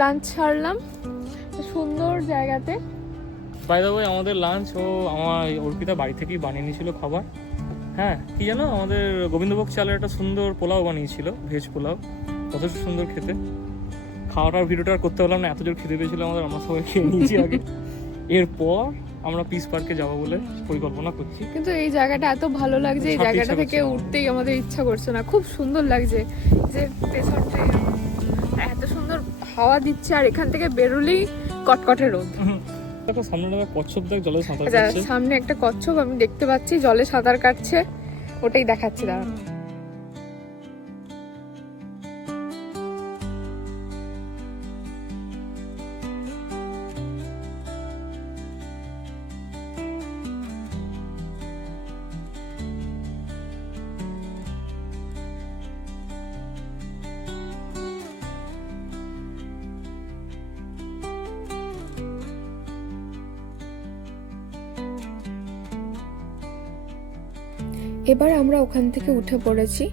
Lunch ছাড়লাম। সুন্দর জায়গাতে। বাই দ্য ওয়ে আমাদের লাঞ্চ ও আমার অর্পিতা বাড়ি থেকেই বানিয়ে নিয়েছিল খাবার। হ্যাঁ কি জানো? আমাদের গোবিন্দভোগ চালের একটা সুন্দর পোলাও বানিয়েছিল ভেজ পোলাও। যথেষ্ট সুন্দর খেতে। খাওয়াটার ভিডিওটা করতে পারলাম না এত জোর খেতে পেয়েছিল আমাদের আমরা সবাই খেয়ে নিয়েছি আগে। এরপর আমরা পিস পার্কে যাব বলে পরিকল্পনা করছি। কিন্তু এই জায়গাটা এত ভালো লাগছে এই জায়গাটা থেকে উঠতেই আমাদের ইচ্ছা করছে না। খুব সুন্দর লাগছে যে পেছনটা এত সুন্দর হাওয়া দিচ্ছে আর এখান থেকে বেরোলেই কটকটে রোদ। একটা সামনে একটা কচ্ছপ দেখ জলে সাঁতার আচ্ছা কাটছে। সামনে একটা কচ্ছপ আমি দেখতে পাচ্ছি জলে সাঁতার কাটছে ওটাই দেখাচ্ছি দাঁড়া এবার আমরা ওখান থেকে উঠে পড়েছি।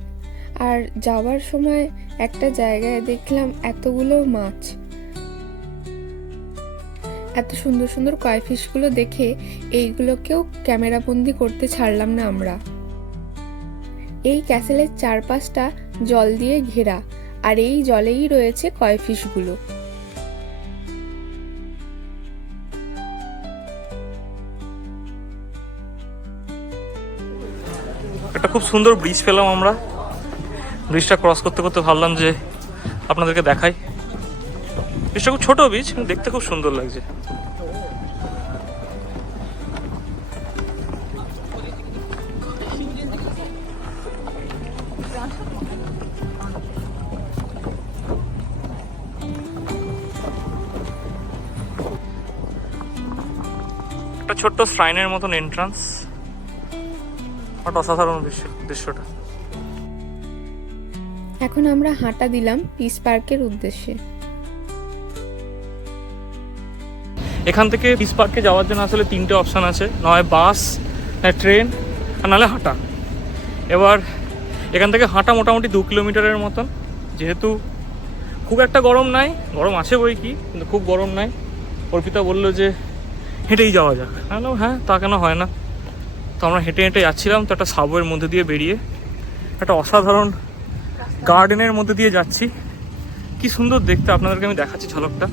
আর যাওয়ার সময় একটা জায়গায় দেখলাম এতগুলো মাছ। এত সুন্দর সুন্দর কয় ফিশগুলো দেখে এইগুলোকেও ক্যামেরা বন্দি করতে ছাড়লাম না আমরা। এই ক্যাসেলের চারপাশটা জল দিয়ে ঘেরা, আর এই জলেই রয়েছে কয় ফিশগুলো। খুব সুন্দর ব্রিজ পেলাম আমরা। ব্রিজটা ক্রস করতে করতে ভাবলাম যে আপনাদেরকে দেখাই। ব্রিজটা খুব ছোট ব্রিজ দেখতে খুব সুন্দর লাগছে। একটা ছোট্ট শ্রাইনের মতন এন্ট্রান্স অসাধারণ দৃশ্য দৃশ্যটা। এখন আমরা হাঁটা দিলাম পিস পার্কের উদ্দেশ্যে। এখান থেকে পিস পার্কে যাওয়ার জন্য আসলে তিনটে অপশান আছে। নয় বাস নয় ট্রেন আর নাহলে হাঁটা। এবার এখান থেকে হাঁটা মোটামুটি দু কিলোমিটারের মতন। যেহেতু খুব একটা গরম নাই গরম আছে বই কি কিন্তু খুব গরম নাই। অর্পিতা বলল যে হেঁটেই যাওয়া যাক। হ্যালো হ্যাঁ তা কেন হয় না? তো আমরা হেঁটে হেঁটে যাচ্ছিলাম, তো একটা সাবওয়ের মধ্যে দিয়ে বেরিয়ে, একটা অসাধারণ গার্ডেনের মধ্যে দিয়ে যাচ্ছি। কি সুন্দর দেখতে, আপনাদেরকে আমি দেখাচ্ছি ঝলকটা।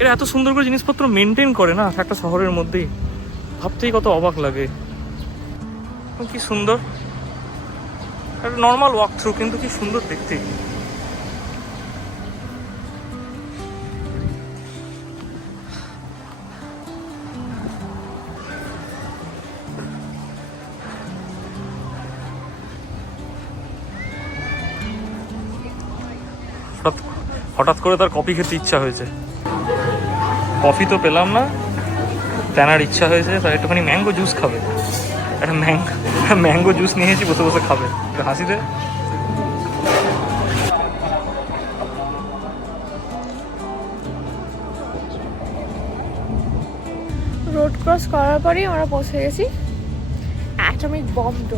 এরা এত সুন্দর করে জিনিসপত্র মেনটেন করে না, একটা শহরের মধ্যেই। ভাবতেই কত অবাক লাগে। কি সুন্দর। একটা নর্মাল ওয়াক থ্রু কিন্তু কি সুন্দর দেখতে। হঠাৎ হঠাৎ করে তার কফি খেতে ইচ্ছা হয়েছে। কফি তো পেলাম না তেনার ইচ্ছা হয়েছে তার একটুখানি ম্যাঙ্গো জুস খাবে। একটা ম্যাঙ্গো ম্যাঙ্গো জুস নিয়ে বসে বসে খাবে। একটু হাসি দে। রোড ক্রস করার পরেই আমরা পৌঁছে গেছি। অ্যাটমিক বম্ব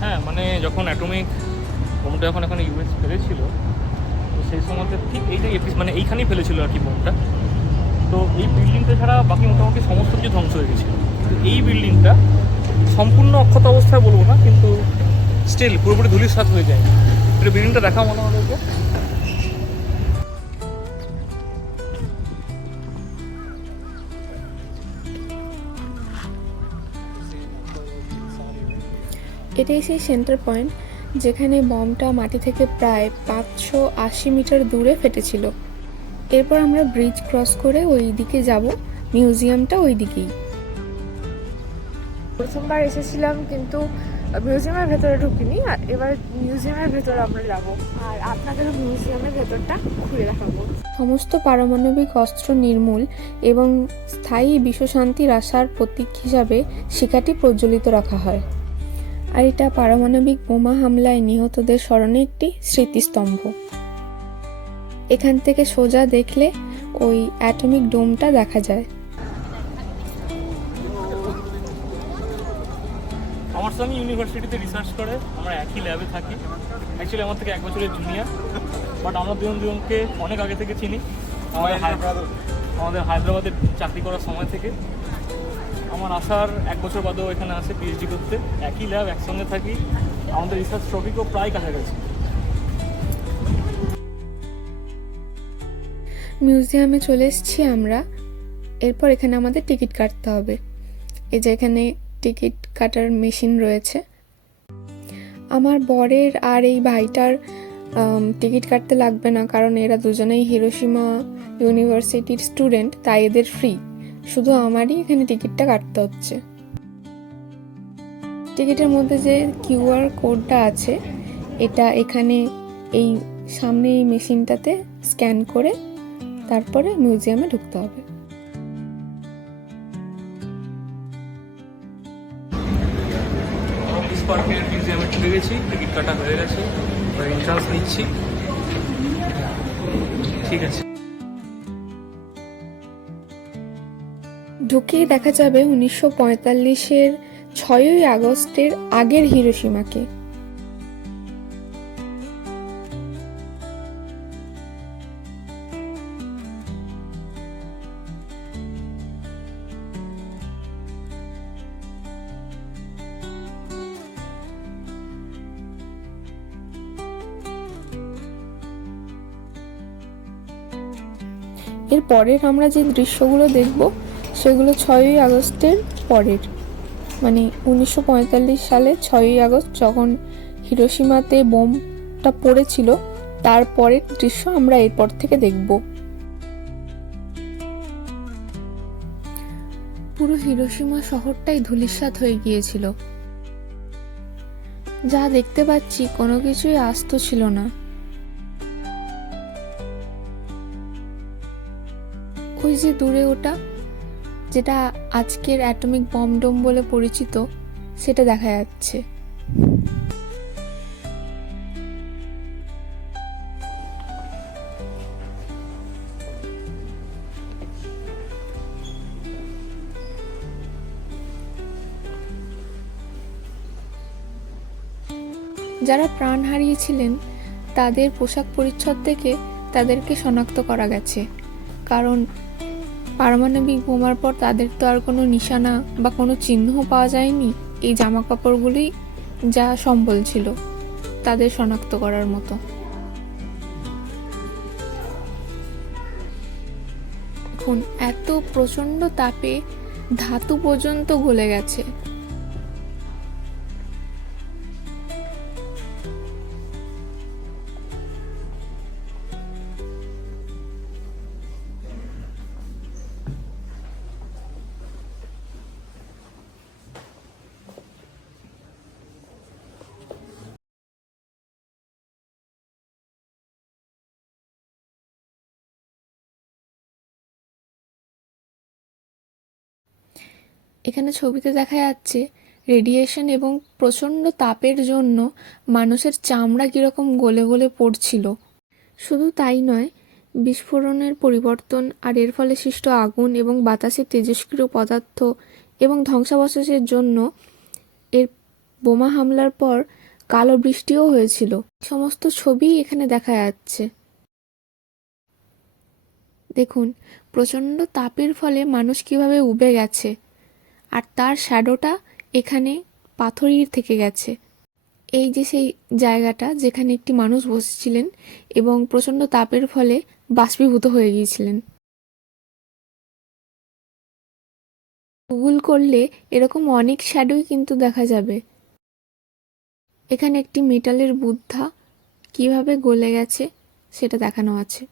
হ্যাঁ মানে যখন অ্যাটমিক বোমটা যখন এখানে ইউএস ফেলেছিল। তো সেই সময়তে ঠিক এইটাই এপিস মানে এইখানেই ফেলেছিল আর কি বোমটা। তো এই বিল্ডিংটা ছাড়া বাকি মোটামুটি সমস্ত কিছু ধ্বংস হয়ে গেছিল কিন্তু এই বিল্ডিংটা সম্পূর্ণ অক্ষত অবস্থায় বলব না, কিন্তু স্টিল পুরোপুরি ধুলির সাথ হয়ে যায়। এটা বিল্ডিংটা দেখা মনে হলো যে এটাই সেই সেন্টার পয়েন্ট যেখানে বমটা মাটি থেকে প্রায় পাঁচশো আশি মিটার দূরে ফেটেছিল। এরপর আমরা ব্রিজ ক্রস করে ওই দিকে যাব। মিউজিয়ামটা ওই দিকেই প্রথমবার এসেছিলাম কিন্তু মিউজিয়ামের ভেতরে ঢুকিনি আর এবার মিউজিয়ামের ভেতরে আমরা যাব। আর আপনাদেরও মিউজিয়ামের ভেতরটা ঘুরে দেখাবো। সমস্ত পারমাণবিক অস্ত্র নির্মূল এবং স্থায়ী বিশ্বশান্তির আশার প্রতীক হিসাবে শিকাটি প্রজ্বলিত রাখা হয়। আর এটা পারমাণবিক বোমা হামলায় নিহতদের স্মরণে একটি স্মৃতিস্তম্ভ। এখান থেকে সোজা দেখলে ওই অ্যাটমিক ডোমটা দেখা যায়। আমার সঙ্গে ইউনিভার্সিটিতে রিসার্চ করে, আমরা একই ল্যাবে থাকি। অ্যাকচুয়ালি আমার থেকে এক বছরের জুনিয়র বাট আমরা দুজন দুজনকে অনেক আগে থেকে চিনি। আমাদের হায়দ্রাবাদ আমাদের হায়দ্রাবাদে চাকরি করার সময় থেকে। আমার আসার এক বছর বাদেও এখানে আসে পিএইচডি করতে। একই ল্যাব একসঙ্গে থাকি। আমাদের রিসার্চ টপিকও প্রায় কাছাকাছি। মিউজিয়ামে চলে এসেছি আমরা। এরপর এখানে আমাদের টিকিট কাটতে হবে। এই যে এখানে টিকিট কাটার মেশিন রয়েছে। আমার বরের আর এই ভাইটার টিকিট কাটতে লাগবে না, কারণ এরা দুজনেই হিরোশিমা ইউনিভার্সিটির স্টুডেন্ট তাই এদের ফ্রি শুধু আমারই এখানে টিকিটটা কাটতে হচ্ছে। টিকিটের মধ্যে যে কিউআর কোডটা আছে, এটা এখানে এই সামনে এই মেশিনটাতে স্ক্যান করে তারপরে মিউজিয়ামে ঢুকতে হবে। ঠিক আছে। ঢুকেই দেখা যাবে উনিশশো পঁয়তাল্লিশের ছয়ই আগস্টের আগের হিরোসীমাকে এর পরের আমরা যে দৃশ্যগুলো দেখব সেগুলো ছয়ই আগস্টের পরের। মানে উনিশশো পঁয়তাল্লিশ সালে ছয়ই আগস্ট যখন হিরোসীমাতে বোমটা পড়েছিল তারপরের দৃশ্য আমরা এরপর থেকে দেখব। পুরো হিরোসীমা শহরটাই ধূলিসাৎ হয়ে গিয়েছিল। যা দেখতে পাচ্ছি কোনো কিছুই আস্ত ছিল না। ওই যে দূরে ওটা যেটা আজকের অ্যাটমিক বম ডোম বলে পরিচিত, সেটা দেখা যাচ্ছে। যারা প্রাণ হারিয়েছিলেন, তাদের পোশাক পরিচ্ছদ থেকে তাদেরকে শনাক্ত করা গেছে। কারণ পারমাণবিক বোমার পর তাদের তো আর কোনো নিশানা বা কোনো চিহ্ন পাওয়া যায়নি। এই জামা কাপড়গুলি যা সম্বল ছিল, তাদের শনাক্ত করার মতো। এখন এত প্রচণ্ড তাপে ধাতু পর্যন্ত গলে গেছে। এখানে ছবিতে দেখা যাচ্ছে রেডিয়েশন এবং প্রচণ্ড তাপের জন্য মানুষের চামড়া কীরকম গলে গলে পড়ছিল। শুধু তাই নয়, বিস্ফোরণের পরিবর্তন আর এর ফলে সৃষ্ট আগুন এবং বাতাসের তেজস্ক্রিয় পদার্থ এবং ধ্বংসাবশেষের জন্য এর বোমা হামলার পর কালো বৃষ্টিও হয়েছিল। সমস্ত ছবি এখানে দেখা যাচ্ছে। দেখুন, প্রচণ্ড তাপের ফলে মানুষ কীভাবে উবে গেছে। আর তার শ্যাডোটা এখানে পাথরের থেকে গেছে। এই যে সেই জায়গাটা যেখানে একটি মানুষ বসেছিলেন এবং প্রচণ্ড তাপের ফলে বাষ্পীভূত হয়ে গিয়েছিলেন। গুগল করলে এরকম অনেক শ্যাডোই কিন্তু দেখা যাবে। এখানে একটি মেটালের বুদ্ধা কীভাবে গলে গেছে সেটা দেখানো আছে।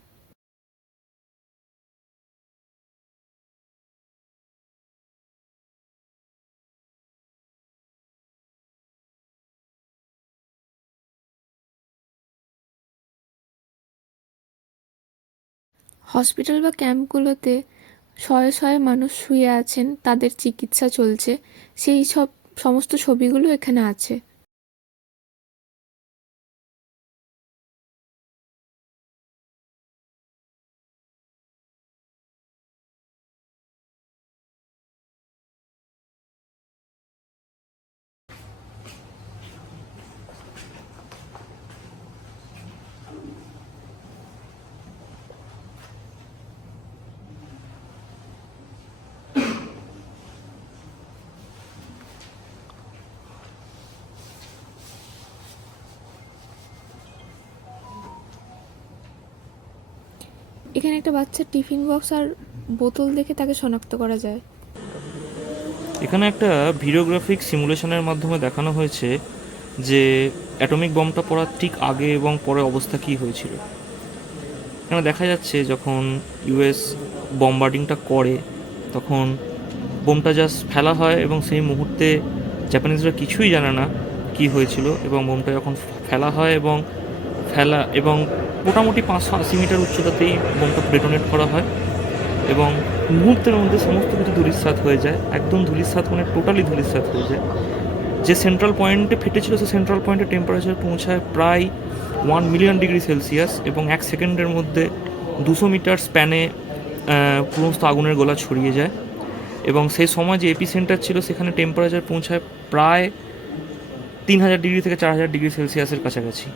হসপিটাল বা ক্যাম্পগুলোতে শয়ে শয়ে মানুষ শুয়ে আছেন, তাদের চিকিৎসা চলছে, সেই সব, সমস্ত ছবিগুলো এখানে আছে। এখানে একটা বাচ্চার টিফিন বক্স আর বোতল দেখে তাকে শনাক্ত করা যায়। এখানে একটা ভিডিওগ্রাফিক সিমুলেশনের মাধ্যমে দেখানো হয়েছে যে অ্যাটমিক বমটা পড়ার ঠিক আগে এবং পরে অবস্থা কী হয়েছিল। এখানে দেখা যাচ্ছে যখন ইউএস বম্বার্ডিংটা করে, তখন বোমটা জাস্ট ফেলা হয় এবং সেই মুহূর্তে জাপানিজরা কিছুই জানে না কি হয়েছিল এবং বোমটা যখন ফেলা হয় এবং ফেলা এবং মোটামুটি পাঁচশো আশি মিটার উচ্চতাতেই বোমটা ডেটোনেট করা হয় এবং মুহূর্তের মধ্যে সমস্ত কিছু ধূলিসাৎ হয়ে যায়। একদম ধূলিসাৎ মানে টোটালি ধূলিসাৎ হয়ে যায়। যে সেন্ট্রাল পয়েন্টে ফেটেছিল, সে সেন্ট্রাল পয়েন্টে টেম্পারেচার পৌঁছায় প্রায় ওয়ান মিলিয়ন ডিগ্রি সেলসিয়াস এবং এক সেকেন্ডের মধ্যে দুশো মিটার স্প্যানে সমস্ত আগুনের গোলা ছড়িয়ে যায়। এবং সেই সময় যে এপি সেন্টার ছিল, সেখানে টেম্পারেচার পৌঁছায় প্রায় তিন হাজার ডিগ্রি থেকে চার হাজার ডিগ্রি সেলসিয়াসের কাছাকাছি।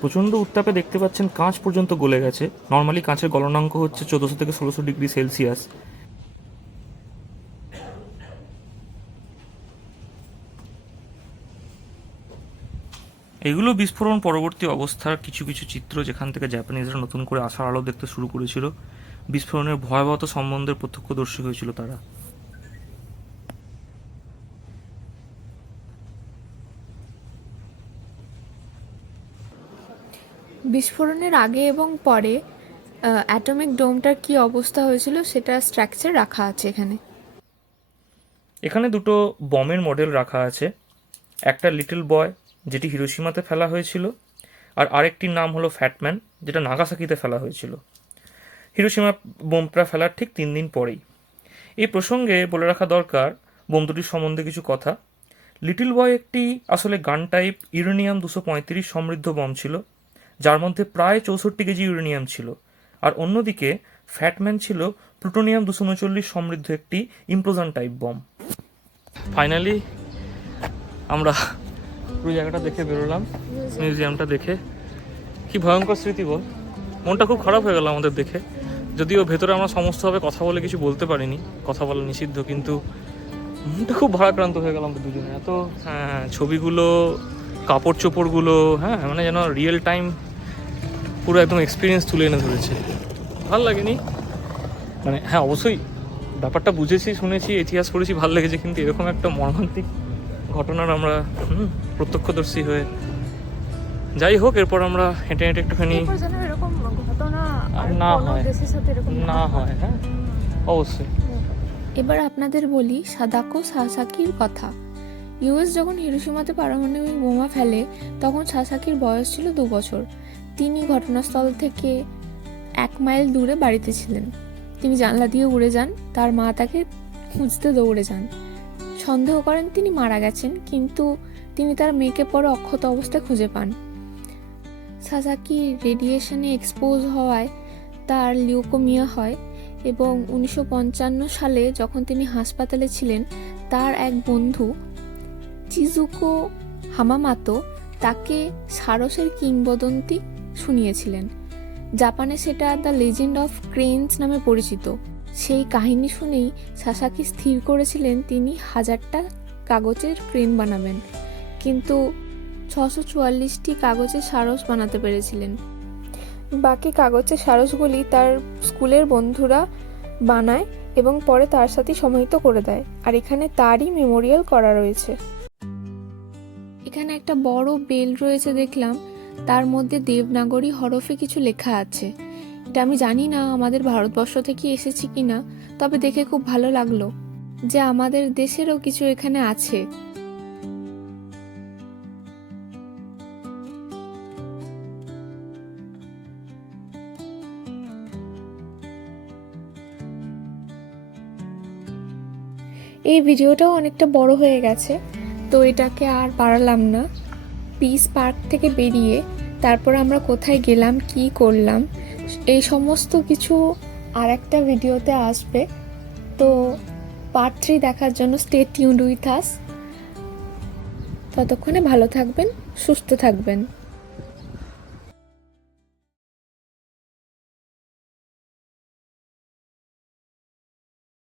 প্রচণ্ড উত্তাপে দেখতে পাচ্ছেন কাঁচ পর্যন্ত গলে গেছে। নর্মালি কাঁচের গলনাঙ্ক হচ্ছে চোদ্দোশো থেকে ষোলোশো ডিগ্রি সেলসিয়াস। এগুলো বিস্ফোরণ পরবর্তী অবস্থার কিছু কিছু চিত্র যেখান থেকে জাপানিজরা নতুন করে আশার আলো দেখতে শুরু করেছিল। বিস্ফোরণের ভয়াবহতা সম্বন্ধে প্রত্যক্ষদর্শী হয়েছিল তারা। বিস্ফোরণের আগে এবং পরে অ্যাটমিক ডোমটার কি অবস্থা হয়েছিল সেটা স্ট্রাকচার রাখা আছে এখানে। এখানে দুটো বমের মডেল রাখা আছে। একটা লিটল বয় যেটি হিরোশিমাতে ফেলা হয়েছিল আর আরেকটির নাম হলো ফ্যাটম্যান যেটা নাগাসাকিতে ফেলা হয়েছিল। হিরোশিমা বোমটা ফেলার ঠিক তিন দিন পরেই। এই প্রসঙ্গে বলে রাখা দরকার বোম দুটির সম্বন্ধে কিছু কথা। লিটল বয় একটি আসলে গান টাইপ ইউরেনিয়াম দুশো পঁয়ত্রিশ সমৃদ্ধ বম ছিল, যার মধ্যে প্রায় চৌষট্টি কেজি ইউরেনিয়াম ছিল। আর অন্যদিকে ফ্যাটম্যান ছিল প্লুটোনিয়াম দুশো উনচল্লিশ সমৃদ্ধ একটি ইম্প্লোজন টাইপ বম। ফাইনালি আমরা পুরো জায়গাটা দেখে বেরোলাম, মিউজিয়ামটা দেখে। কি ভয়ঙ্কর স্মৃতি বল। মনটা খুব খারাপ হয়ে গেল আমাদের দেখে। যদিও ভেতরে আমরা সমস্তভাবে কথা বলে কিছু বলতে পারিনি, কথা বলা নিষিদ্ধ, কিন্তু মনটা খুব ভারাক্রান্ত হয়ে গেল আমাদের দুজনে এত হ্যাঁ ছবিগুলো কাপড় চোপড়গুলো হ্যাঁ মানে যেন রিয়েল টাইম পুরো একদম এক্সপিরিয়েন্স তুলে এনে ধরেছে। ভালো লাগেনি? মানে হ্যাঁ অবশ্যই ব্যাপারটা বুঝেছি, শুনেছি, ইতিহাস পড়েছি, ভালো লেগেছে, কিন্তু এরকম একটা মর্মান্তিক ঘটনার আমরা প্রত্যক্ষদর্শী হয়ে যাই হোক এরপর আমরা হেঁটে হেঁটে একটুখানি না হয়। না হয় হ্যাঁ? অবশ্যই। এবার আপনাদের বলি সাদাকো সাসাকির কথা। ইউএস যখন হিরোশিমাতে পারমাণবিক বোমা ফেলে তখন সাসাকির বয়স ছিল দু বছর। তিনি ঘটনাস্থল থেকে এক মাইল দূরে বাড়িতে ছিলেন। তিনি জানলা দিয়ে উড়ে যান তার মা তাকে খুঁজতে দৌড়ে যান। সন্দেহ করেন তিনি মারা গেছেন কিন্তু তিনি তার মেয়েকে পরে অক্ষত অবস্থায় খুঁজে পান। সাসাকি রেডিয়েশনে এক্সপোজ হওয়ায় তার লিউকোমিয়া হয় এবং উনিশশো পঞ্চান্ন সালে যখন তিনি হাসপাতালে ছিলেন, তার এক বন্ধু চিজুকো হামামাতো তাকে সারসের কিংবদন্তি শুনিয়েছিলেন। জাপানে সেটা দ্য লেজেন্ড অফ ক্রেনস নামে পরিচিত। সেই কাহিনী শুনেই সাসাকি স্থির করেছিলেন, তিনি হাজারটা কাগজের ক্রেন বানাবেন। কিন্তু ছশো চুয়াল্লিশটি কাগজের সারস বানাতে পেরেছিলেন। বাকি কাগজের সারসগুলি তার স্কুলের বন্ধুরা বানায় এবং পরে তার সাথে সমাহিত করে দেয় আর এখানে তারই মেমোরিয়াল করা রয়েছে। এখানে একটা বড় বেল রয়েছে দেখলাম তার মধ্যে দেবনাগরী হরফে কিছু লেখা আছে। এটা আমি জানি না আমাদের ভারতবর্ষ থেকে এসেছে কিনা তবে দেখে খুব ভালো লাগল যে আমাদের দেশেরও কিছু এখানে আছে। এই ভিডিওটাও অনেকটা বড় হয়ে গেছে। তো এটাকে আর বাড়ালাম না। পিস পার্ক থেকে বেরিয়ে তারপর আমরা কোথায় গেলাম, কি করলাম, এই সমস্ত কিছু আর একটা ভিডিওতে আসবে। তো পার্ট থ্রি দেখার জন্য স্টে টিউন্ড উইথ আস ততক্ষণে ভালো থাকবেন, সুস্থ থাকবেন।